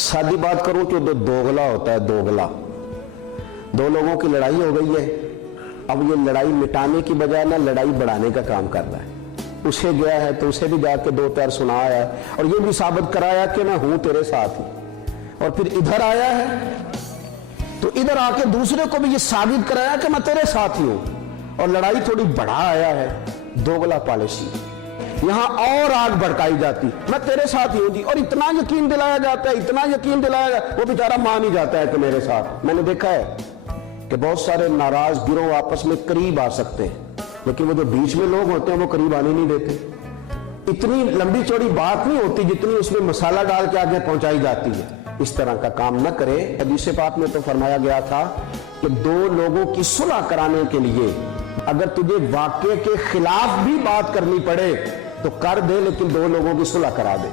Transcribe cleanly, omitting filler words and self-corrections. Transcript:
सादी बात करूं तो दोगला होता है, दोगला। दो लोगों की लड़ाई हो गई है, अब ये लड़ाई मिटाने की बजाय ना लड़ाई बढ़ाने का काम कर रहा है। उसे गया है तो उसे भी जाके दो चार सुनाया है और ये भी साबित कराया कि मैं हूं तेरे साथ ही। और फिर इधर आया है तो इधर आके दूसरे को भी ये साबित कराया कि मैं तेरे साथ ही हूं, और लड़ाई थोड़ी बढ़ा आया है। दोगला पॉलिसी। यहां और आग भड़काई जाती, मैं तेरे साथ ही हूं जी, और इतना यकीन दिलाया जाता है, इतना यकीन दिलाया जाता है, वो बेचारा मान ही जाता है कि मेरे साथ। मैंने देखा है कि बहुत सारे नाराज गिरोह आपस में करीब आ सकते हैं, लेकिन वो जो बीच में लोग होते हैं वो करीब आने नहीं देते। इतनी लंबी चौड़ी बात नहीं होती जितनी उसमें मसाला डाल के आगे पहुंचाई जाती है। इस तरह का काम न करे। हदीस पाक में तो फरमाया गया था कि दो लोगों की सुलह कराने के लिए अगर तुझे वाक़े के खिलाफ भी बात करनी पड़े तो कर दे, लेकिन दो लोगों की सुलह करा दे।